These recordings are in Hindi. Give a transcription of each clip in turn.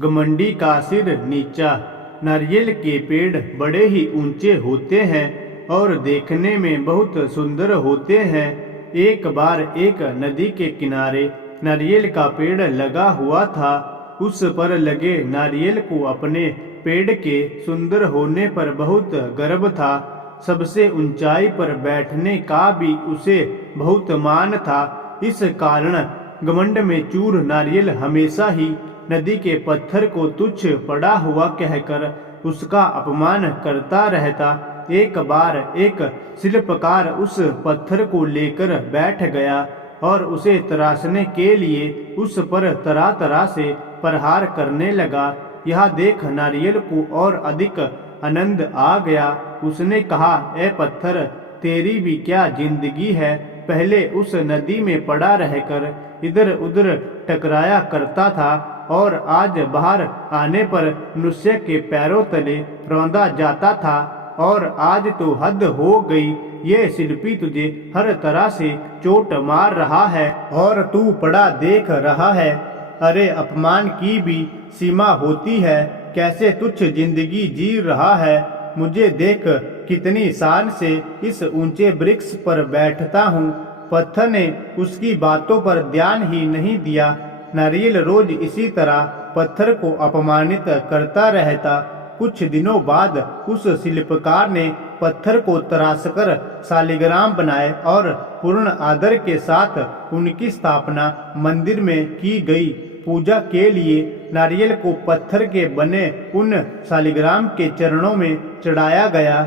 घमंडी का सिर नीचा। नारियल के पेड़ बड़े ही ऊंचे होते हैं और देखने में बहुत सुंदर होते हैं। एक बार एक नदी के किनारे नारियल का पेड़ लगा हुआ था। उस पर लगे नारियल को अपने पेड़ के सुंदर होने पर बहुत गर्व था। सबसे ऊंचाई पर बैठने का भी उसे बहुत मान था। इस कारण घमंड में चूर नारियल हमेशा ही नदी के पत्थर को तुच्छ पड़ा हुआ कहकर उसका अपमान करता रहता। एक बार एक शिल्पकार उस पत्थर को लेकर बैठ गया और उसे तराशने के लिए उस पर तरह तरह से प्रहार करने लगा। यह देख नारियल को और अधिक आनंद आ गया। उसने कहा, ए पत्थर, तेरी भी क्या जिंदगी है। पहले उस नदी में पड़ा रहकर इधर उधर टकराया करता था और आज बाहर आने पर मनुष्य के पैरों तले रौंदा जाता था और आज तो हद हो गई। ये शिल्पी तुझे हर तरह से चोट मार रहा है और तू पड़ा देख रहा है। अरे, अपमान की भी सीमा होती है। कैसे तुच्छ जिंदगी जी रहा है। मुझे देख कितनी शान से इस ऊंचे वृक्ष पर बैठता हूँ। पत्थर ने उसकी बातों पर ध्यान ही नहीं दिया। नारियल रोज इसी तरह पत्थर को अपमानित करता रहता। कुछ दिनों बाद उस शिल्पकार ने पत्थर को तराशकर शालिग्राम बनाए और पूर्ण आदर के साथ उनकी स्थापना मंदिर में की गई। पूजा के लिए नारियल को पत्थर के बने उन शालिग्राम के चरणों में चढ़ाया गया।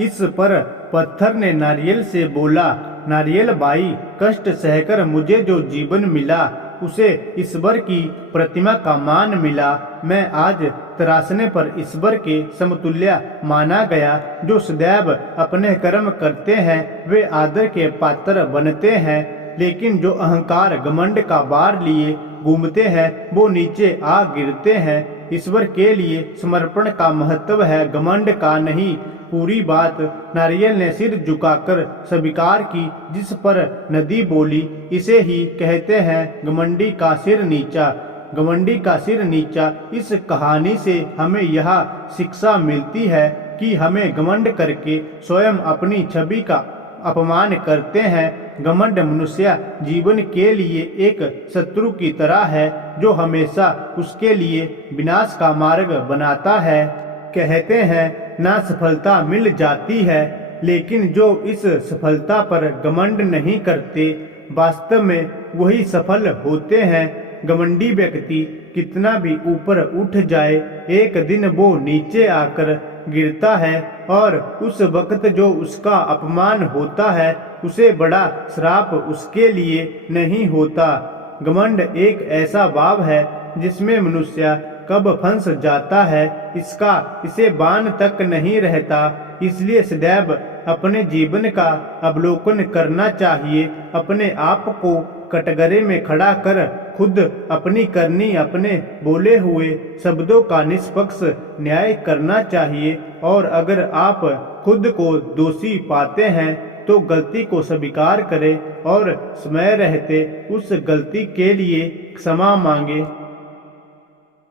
इस पर पत्थर ने नारियल से बोला, नारियल भाई, कष्ट सहकर मुझे जो जीवन मिला उसे ईश्वर की प्रतिमा का मान मिला। मैं आज तराशने पर ईश्वर के समतुल्य माना गया। जो सदैव अपने कर्म करते हैं वे आदर के पात्र बनते हैं, लेकिन जो अहंकार घमंड का भार लिए घूमते हैं वो नीचे आ गिरते हैं। ईश्वर के लिए समर्पण का महत्व है, घमंड का नहीं। पूरी बात नारियल ने सिर झुकाकर स्वीकार की। जिस पर नदी बोली, इसे ही कहते हैं घमंडी का सिर नीचा। घमंडी का सिर नीचा। इस कहानी से हमें यह शिक्षा मिलती है कि हमें घमंड करके स्वयं अपनी छवि का अपमान करते हैं। घमंड मनुष्य जीवन के लिए एक शत्रु की तरह है जो हमेशा उसके लिए विनाश का मार्ग बनाता है। कहते हैं ना सफलता मिल जाती है, लेकिन जो इस सफलता पर घमंड नहीं करते वास्तव में वही सफल होते हैं। घमंडी व्यक्ति कितना भी ऊपर उठ जाए, एक दिन वो नीचे आकर गिरता है और उस वक्त जो उसका अपमान होता है उसे बड़ा श्राप उसके लिए नहीं होता। घमंड एक ऐसा भाव है जिसमें मनुष्य कब फंस जाता है इसे बान तक नहीं रहता। इसलिए सदैव अपने जीवन का अवलोकन करना चाहिए। अपने आप को कटघरे में खड़ा कर खुद अपनी करनी अपने बोले हुए शब्दों का निष्पक्ष न्याय करना चाहिए। और अगर आप खुद को दोषी पाते हैं तो गलती को स्वीकार करें और समय रहते उस गलती के लिए क्षमा मांगे।